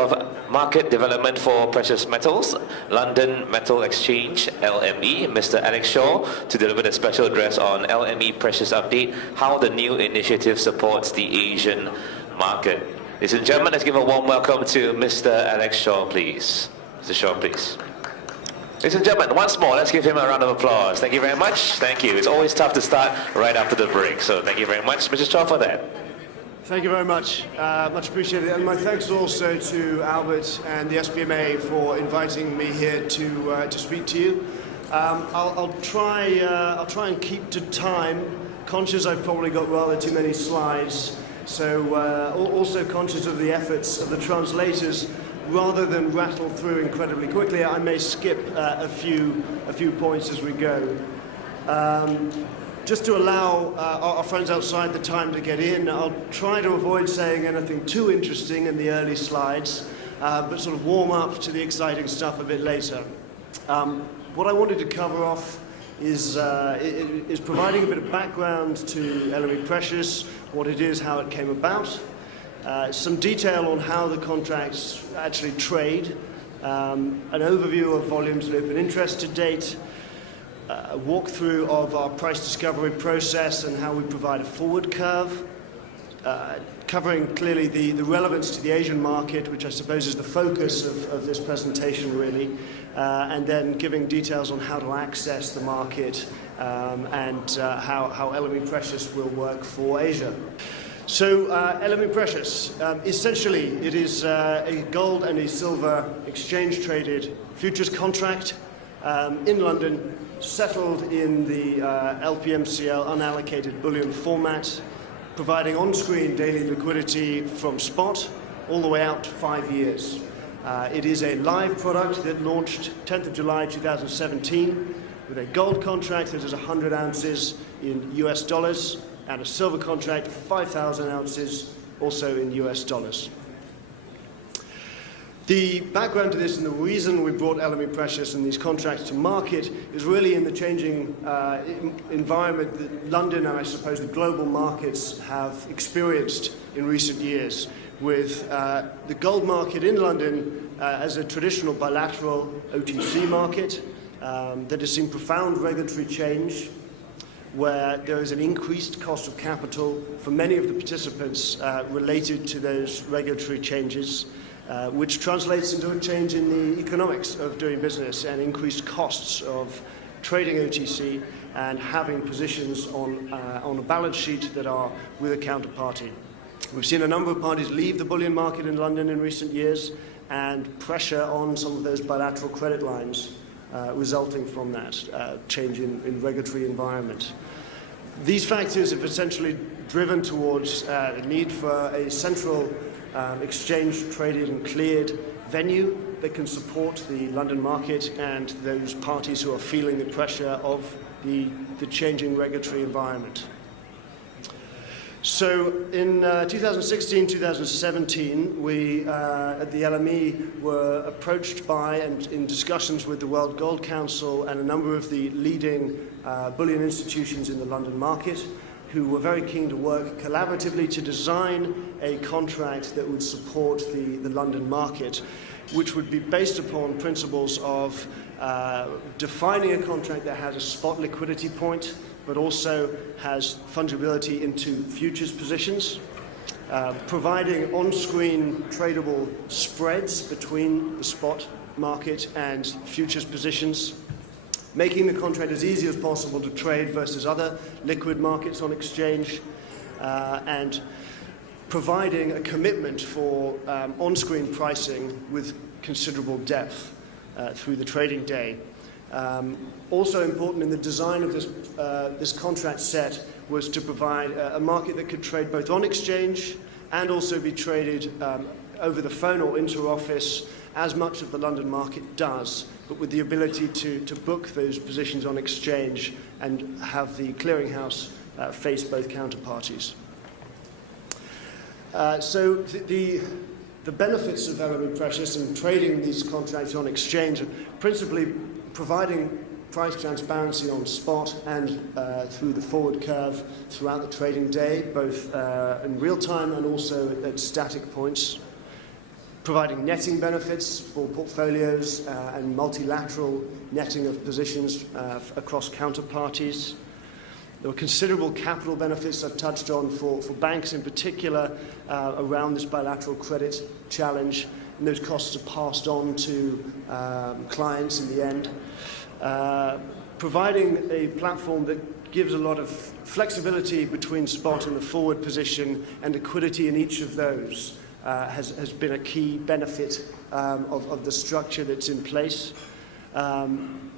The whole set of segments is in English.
of Market Development for Precious Metals, London Metal Exchange, LME, Mr. Alex Shaw, to deliver the special address on LMEprecious update, how the new initiative supports the Asian market. Ladies and gentlemen, let's give a warm welcome to Mr. Alex Shaw, please. Mr. Shaw, please. Ladies and gentlemen, once more, let's give him a round of applause. Thank you very much. Thank you. It's always tough to start right after the break, so thank you very much, Mr. Shaw, for that. Thank you very much. Much appreciated. And my thanks also to Albert and the SPMA for inviting me here to speak to you. I'll try and keep to time, conscious I've probably got rather too many slides. So also conscious of the efforts of the translators. Rather than rattle through incredibly quickly, I may skip a few points as we go. Just to allow our friends outside the time to get in, I'll try to avoid saying anything too interesting in the early slides, but sort of warm up to the exciting stuff a bit later. What I wanted to cover off is providing a bit of background to LMEprecious, what it is, how it came about, some detail on how the contracts actually trade, an overview of volumes and open interest to date, a walkthrough of our price discovery process and how we provide a forward curve, covering clearly the relevance to the Asian market, which I suppose is the focus of this presentation really, and then giving details on how to access the market and how LMEprecious will work for Asia. So LMEprecious, essentially it is a gold and a silver exchange traded futures contract in London, settled in the LPMCL unallocated bullion format, providing on-screen daily liquidity from spot all the way out to 5 years. It is a live product that launched 10th of July 2017 with a gold contract that is 100 ounces in US dollars and a silver contract of 5,000 ounces also in US dollars. The background to this and the reason we brought LMEprecious and these contracts to market is really in the changing environment that London and I suppose the global markets have experienced in recent years, with the gold market in London as a traditional bilateral OTC market that has seen profound regulatory change, where there is an increased cost of capital for many of the participants related to those regulatory changes, which translates into a change in the economics of doing business and increased costs of trading OTC and having positions on a balance sheet that are with a counterparty. We've seen a number of parties leave the bullion market in London in recent years and pressure on some of those bilateral credit lines resulting from that change in regulatory environment. These factors have essentially driven towards the need for a central exchange-traded and cleared venue that can support the London market and those parties who are feeling the pressure of the changing regulatory environment. So in 2016-2017, we at the LME were approached by and in discussions with the World Gold Council and a number of the leading bullion institutions in the London market, who were very keen to work collaboratively to design a contract that would support the London market, which would be based upon principles of defining a contract that has a spot liquidity point, but also has fungibility into futures positions, providing on-screen tradable spreads between the spot market and futures positions, making the contract as easy as possible to trade versus other liquid markets on exchange, and providing a commitment for on-screen pricing with considerable depth through the trading day. Also important in the design of this contract set was to provide a market that could trade both on exchange and also be traded over the phone or inter-office, as much of the London market does, but with the ability to book those positions on exchange and have the clearinghouse face both counterparties. So the benefits of LMEprecious and trading these contracts on exchange are principally providing price transparency on spot and through the forward curve throughout the trading day, both in real time and also at static points. providing netting benefits for portfolios and multilateral netting of positions across counterparties. There were considerable capital benefits I've touched on for banks in particular around this bilateral credit challenge, and those costs are passed on to clients in the end. Providing a platform that gives a lot of flexibility between spot and the forward position and liquidity in each of those has been a key benefit of the structure that's in place.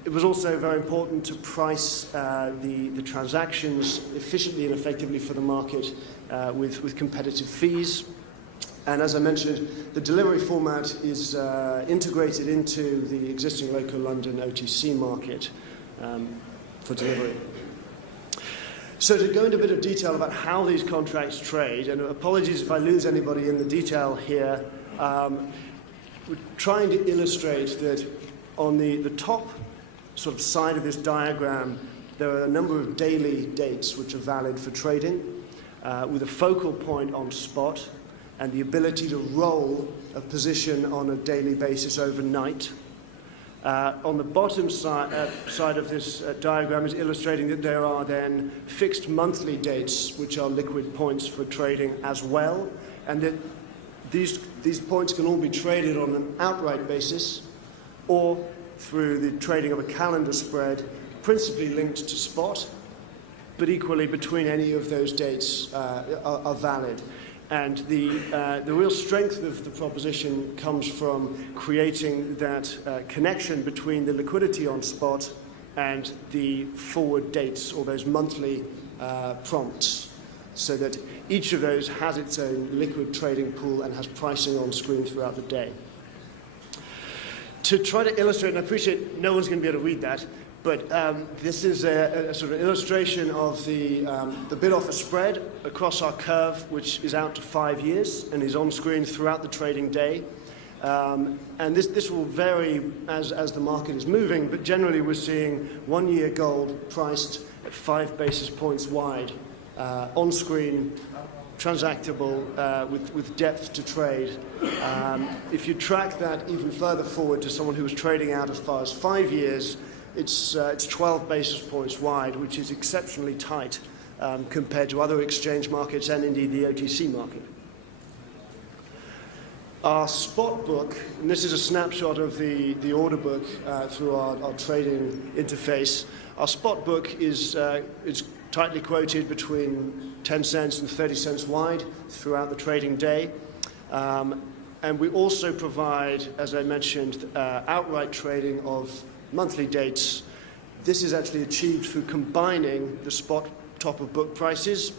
It was also very important to price the transactions efficiently and effectively for the market with competitive fees. And as I mentioned, the delivery format is integrated into the existing local London OTC market for delivery. So to go into a bit of detail about how these contracts trade, and apologies if I lose anybody in the detail here, we're trying to illustrate that on the top sort of side of this diagram, there are a number of daily dates which are valid for trading, with a focal point on spot and the ability to roll a position on a daily basis overnight. On the bottom side of this diagram is illustrating that there are then fixed monthly dates which are liquid points for trading as well, and that these points can all be traded on an outright basis or through the trading of a calendar spread, principally linked to spot, but equally between any of those dates are valid. And the real strength of the proposition comes from creating that connection between the liquidity on spot and the forward dates, or those monthly prompts, so that each of those has its own liquid trading pool and has pricing on screen throughout the day. To try to illustrate, and I appreciate no one's going to be able to read that, but this is a sort of illustration of the bid-offer spread across our curve, which is out to 5 years and is on screen throughout the trading day. And this will vary as the market is moving, but generally we're seeing 1-year gold priced at 5 basis points wide, on screen, transactable, with depth to trade. If you track that even further forward to someone who was trading out as far as 5 years, it's 12 basis points wide, which is exceptionally tight compared to other exchange markets and indeed the OTC market. Our spot book, and this is a snapshot of the order book through our trading interface. Our spot book is tightly quoted between 10 cents and 30 cents wide throughout the trading day. And we also provide, as I mentioned, outright trading of monthly dates. This is actually achieved through combining the spot top of book prices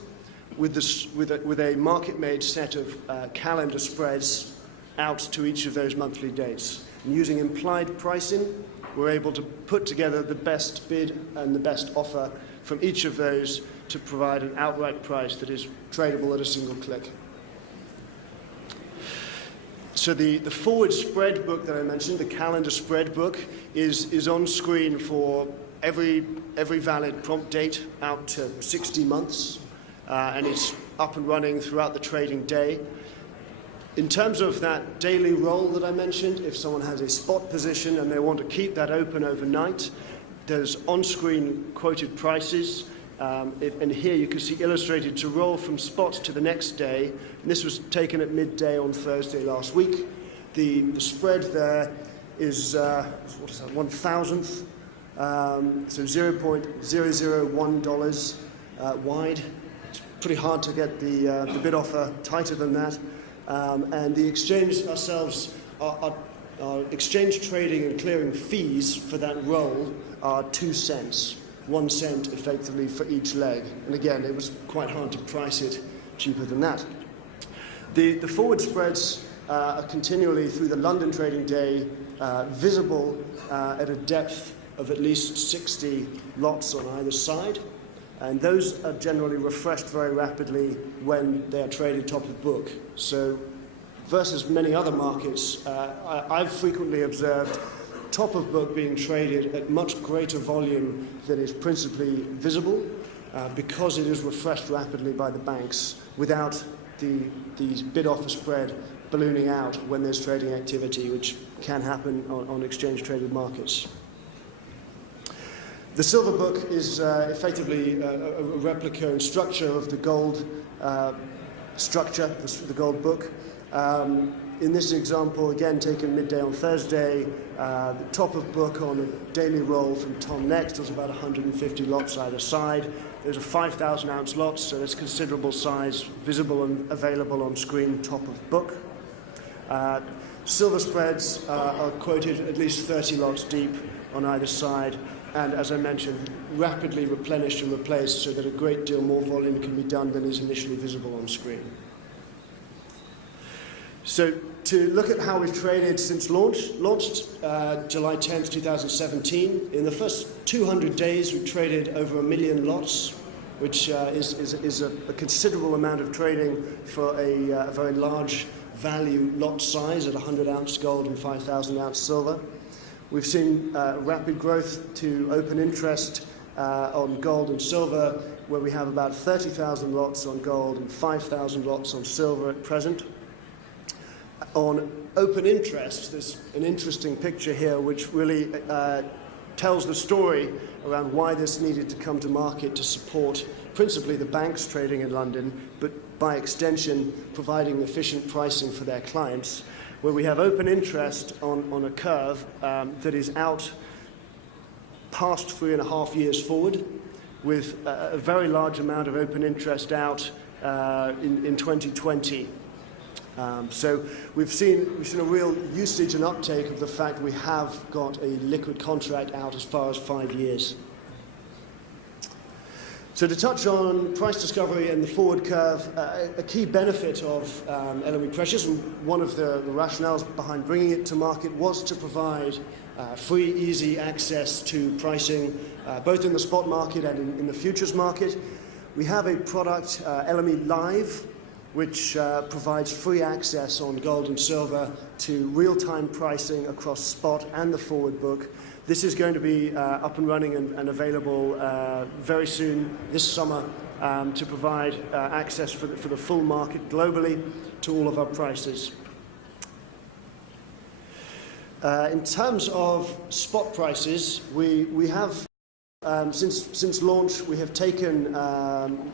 with a market-made set of calendar spreads out to each of those monthly dates. And using implied pricing, we're able to put together the best bid and the best offer from each of those to provide an outright price that is tradable at a single click. So the forward spread book that I mentioned, the calendar spread book, is on screen for every valid prompt date out to 60 months, and it's up and running throughout the trading day. In terms of that daily roll that I mentioned, if someone has a spot position and they want to keep that open overnight, there's on-screen quoted prices. And here you can see illustrated to roll from spot to the next day. And this was taken at midday on Thursday last week. The spread there is, what is that, 1,000th, so $0.001 wide. It's pretty hard to get the bid offer tighter than that. And the exchange ourselves, our exchange trading and clearing fees for that roll are 2 cents. 1 cent effectively for each leg. And again, it was quite hard to price it cheaper than that. The forward spreads are continually through the London trading day visible at a depth of at least 60 lots on either side. And those are generally refreshed very rapidly when they are traded top of book. So versus many other markets, I've frequently observed top of book being traded at much greater volume than is principally visible because it is refreshed rapidly by the banks without the bid offer spread ballooning out when there's trading activity, which can happen on exchange-traded markets. The silver book is effectively a replica and structure of the gold structure, the gold book. In this example, again taken midday on Thursday, the top of book on a daily roll from Tom Next was about 150 lots either side. There's a 5,000 ounce lot, so there's considerable size visible and available on screen, top of book. Silver spreads are quoted at least 30 lots deep on either side, and as I mentioned, rapidly replenished and replaced so that a great deal more volume can be done than is initially visible on screen. So to look at how we've traded since launched July 10th, 2017. In the first 200 days, we've traded over 1 million lots, which is a considerable amount of trading for a very large value lot size at 100 ounce gold and 5,000 ounce silver. We've seen rapid growth to open interest on gold and silver, where we have about 30,000 lots on gold and 5,000 lots on silver at present. On open interest, there's an interesting picture here which really tells the story around why this needed to come to market to support principally the banks trading in London, but by extension providing efficient pricing for their clients, where we have open interest on a curve that is out past 3.5 years forward, with a very large amount of open interest out in 2020. So we've seen a real usage and uptake of the fact we have got a liquid contract out as far as 5 years. So to touch on price discovery and the forward curve, a key benefit of LMEprecious, and one of the rationales behind bringing it to market, was to provide free, easy access to pricing, both in the spot market and in the futures market. We have a product, LME Live, which provides free access on gold and silver to real-time pricing across spot and the forward book. This is going to be up and running and available very soon this summer to provide access for the full market globally to all of our prices. In terms of spot prices, we have since launch, we have taken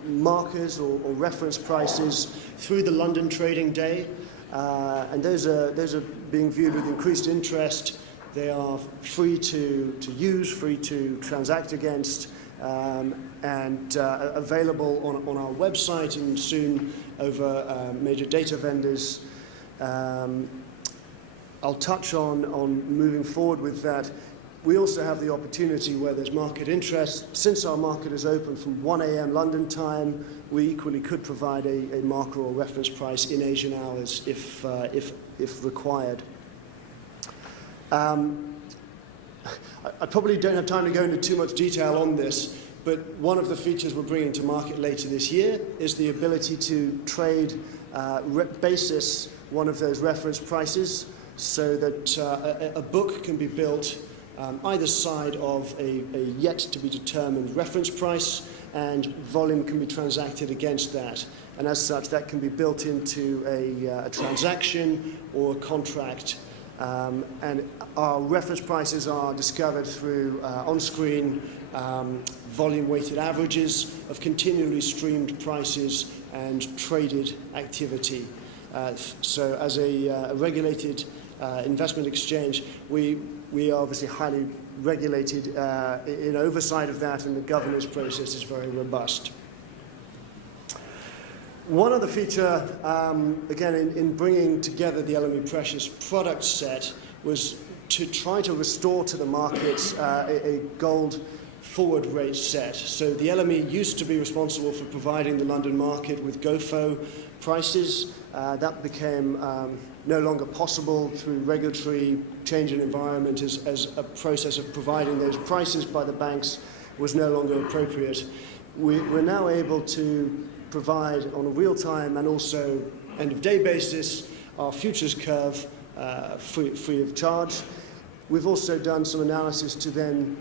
markers or reference prices through the London trading day, and those are being viewed with increased interest. They are free to use, free to transact against, and available on our website and soon over major data vendors. I'll touch on moving forward with that. We also have the opportunity where there's market interest. Since our market is open from 1 a.m. London time, we equally could provide a marker or reference price in Asian hours if required. I probably don't have time to go into too much detail on this, but one of the features we're bringing to market later this year is the ability to trade basis one of those reference prices, so that a book can be built either side of a yet-to-be-determined reference price, and volume can be transacted against that. And as such, that can be built into a transaction or a contract. And our reference prices are discovered through on-screen volume-weighted averages of continually streamed prices and traded activity. So as a regulated investment exchange, we are obviously highly regulated in oversight of that, and the governance process is very robust. One other feature, again, in bringing together the LMEprecious product set, was to try to restore to the markets a gold forward rate set. So the LME used to be responsible for providing the London market with GOFO prices. That became no longer possible through regulatory change in environment, as a process of providing those prices by the banks was no longer appropriate. We're now able to provide on a real-time and also end-of-day basis our futures curve free of charge. We've also done some analysis to then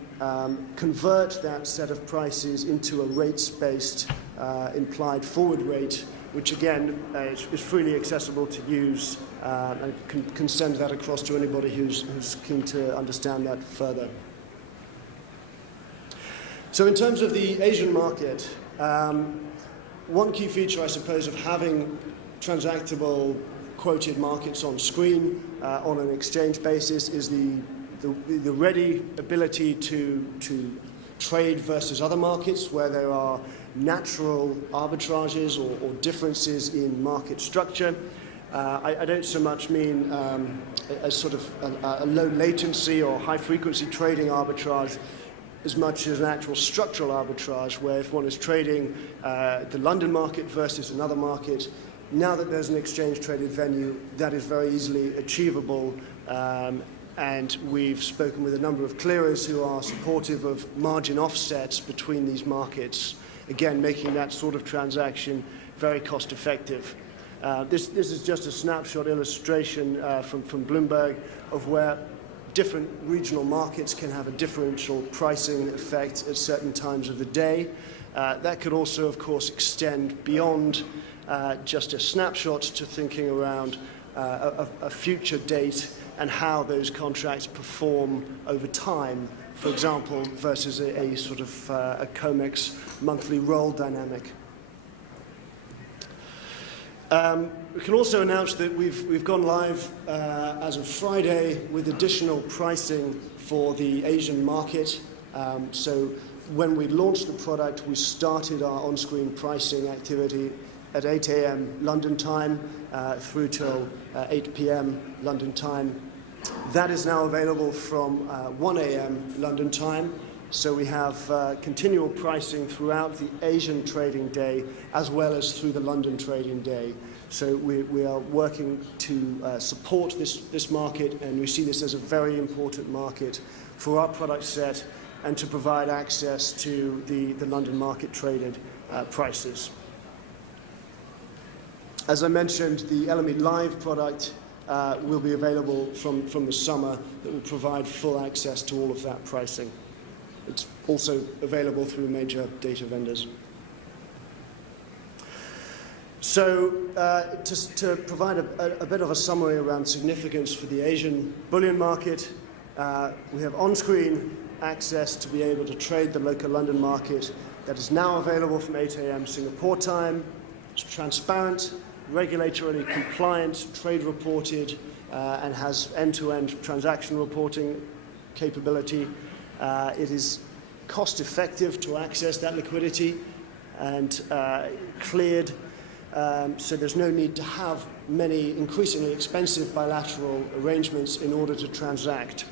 convert that set of prices into a rates-based implied forward rate which again is freely accessible to use, and can send that across to anybody who's keen to understand that further. So in terms of the Asian market, one key feature, I suppose, of having transactable quoted markets on screen on an exchange basis is the ready ability to trade versus other markets where there are natural arbitrages or differences in market structure. I don't so much mean a sort of a low latency or high frequency trading arbitrage as much as an actual structural arbitrage where if one is trading the London market versus another market, now that there's an exchange traded venue, that is very easily achievable. And we've spoken with a number of clearers who are supportive of margin offsets between these markets, again, making that sort of transaction very cost effective. This is just a snapshot illustration from Bloomberg of where different regional markets can have a differential pricing effect at certain times of the day. That could also, of course, extend beyond just a snapshot to thinking around a future date and how those contracts perform over time, for example, versus a sort of a COMEX monthly roll dynamic. We can also announce that we've gone live as of Friday with additional pricing for the Asian market. So when we launched the product, we started our on-screen pricing activity at 8 a.m. London time through till 8 p.m. London time. That is now available from 1 a.m. London time. So we have continual pricing throughout the Asian trading day as well as through the London trading day. So we are working to support this market, and we see this as a very important market for our product set and to provide access to the London market traded prices. As I mentioned, the LME Live product will be available from the summer that will provide full access to all of that pricing. It's also available through major data vendors. So to provide a bit of a summary around significance for the Asian bullion market, we have on-screen access to be able to trade the local London market that is now available from 8 a.m. Singapore time. It's transparent, regulatorily compliant, trade reported, and has end-to-end transaction reporting capability. It is cost effective to access that liquidity and cleared, so there's no need to have many increasingly expensive bilateral arrangements in order to transact.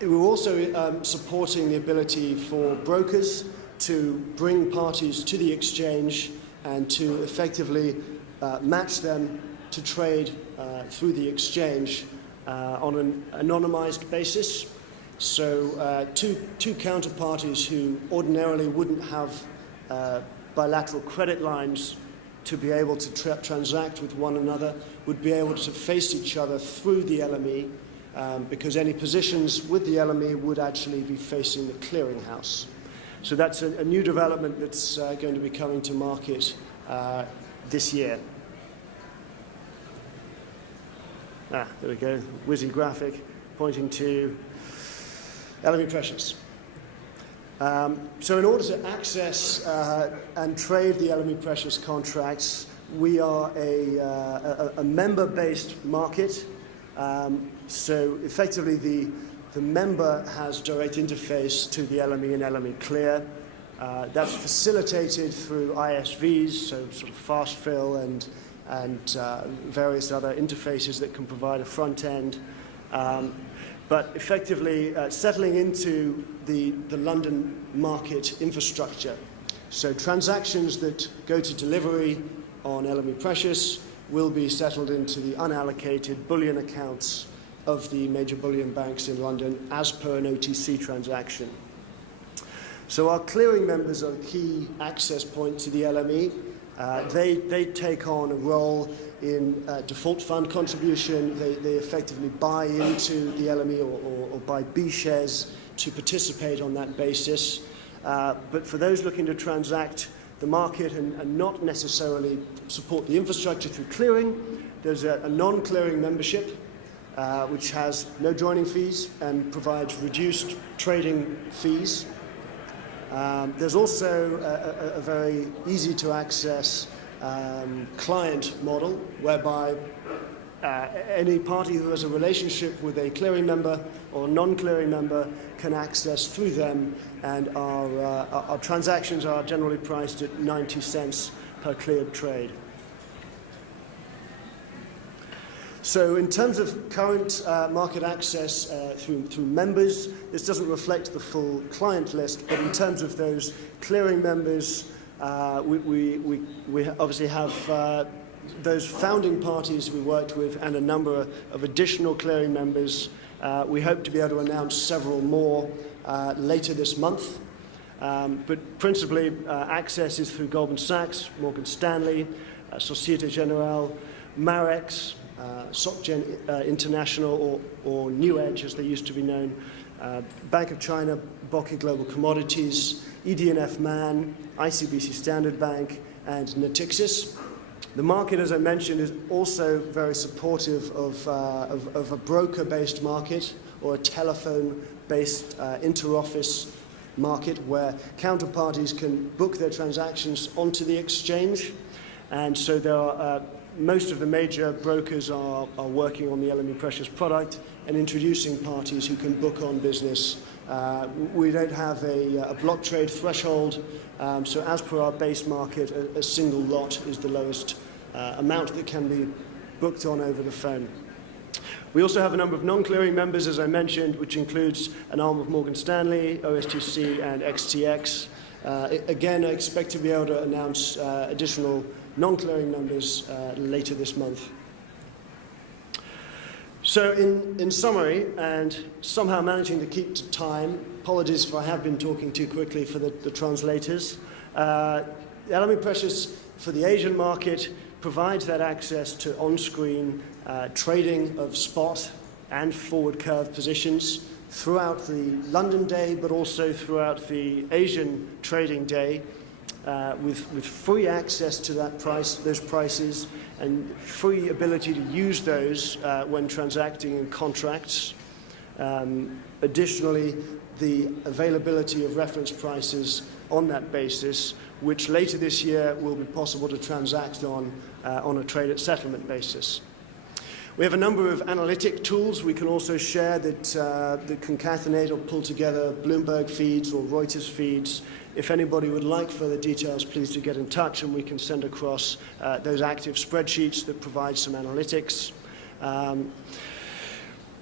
We're also supporting the ability for brokers to bring parties to the exchange and to effectively match them to trade through the exchange on an anonymized basis. So two counterparties who ordinarily wouldn't have bilateral credit lines to be able to transact with one another would be able to face each other through the LME because any positions with the LME would actually be facing the clearinghouse. So that's a new development that's going to be coming to market this year. There we go, whizzy graphic pointing to LMEprecious. So in order to access and trade the LMEprecious contracts, we are a member-based market. So effectively the member has direct interface to the LME and LME Clear. That's facilitated through ISVs, so sort of fast fill and various other interfaces that can provide a front end. But effectively settling into the London market infrastructure. So transactions that go to delivery on LMEprecious will be settled into the unallocated bullion accounts of the major bullion banks in London as per an OTC transaction. So our clearing members are a key access point to the LME. They take on a role in default fund contribution. They effectively buy into the LME or buy B shares to participate on that basis. But for those looking to transact the market and not necessarily support the infrastructure through clearing. There's a non-clearing membership, which has no joining fees and provides reduced trading fees. There's also a very easy to access client model whereby any party who has a relationship with a clearing member or non-clearing member can access through them, and our transactions are generally priced at 90 cents per cleared trade. So in terms of current market access through members, this doesn't reflect the full client list, but in terms of those clearing members, we obviously have those founding parties we worked with and a number of additional clearing members. We hope to be able to announce several more later this month. But principally, access is through Goldman Sachs, Morgan Stanley, Societe Generale, Marex, SocGen International, or New Edge, as they used to be known, Bank of China, Boki Global Commodities, ED&F Man, ICBC Standard Bank, and Natixis. The market, as I mentioned, is also very supportive of a broker-based market or a telephone-based inter-office market where counterparties can book their transactions onto the exchange. And so there are most of the major brokers are working on the LMEprecious product and introducing parties who can book on business. We don't have a block trade threshold, so as per our base market, a single lot is the lowest amount that can be booked on over the phone. We also have a number of non-clearing members, as I mentioned, which includes an arm of Morgan Stanley, OSTC, and XTX. Again, I expect to be able to announce additional non-clearing members later this month. So in summary, and somehow managing to keep to time, apologies if I have been talking too quickly for the translators, LMEprecious for the Asian market provides that access to on-screen trading of spot and forward curve positions throughout the London day, but also throughout the Asian trading day, with free access to those prices, and free ability to use those when transacting in contracts. Additionally, the availability of reference prices on that basis, which later this year will be possible to transact on a trade at settlement basis. We have a number of analytic tools we can also share that concatenate or pull together Bloomberg feeds or Reuters feeds. If anybody would like further details, please do get in touch and we can send across those active spreadsheets that provide some analytics.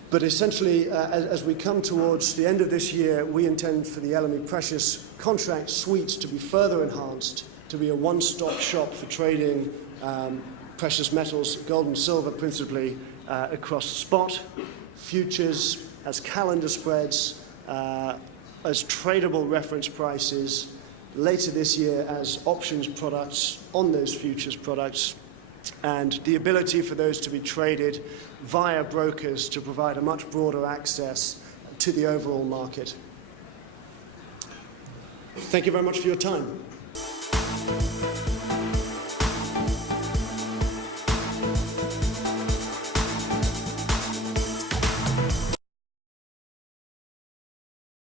But essentially, as we come towards the end of this year, we intend for the LMEprecious contract suite to be further enhanced, to be a one-stop shop for trading precious metals, gold and silver principally, across spot, futures, as calendar spreads, as tradable reference prices, later this year as options products on those futures products, and the ability for those to be traded via brokers to provide a much broader access to the overall market. Thank you very much for your time.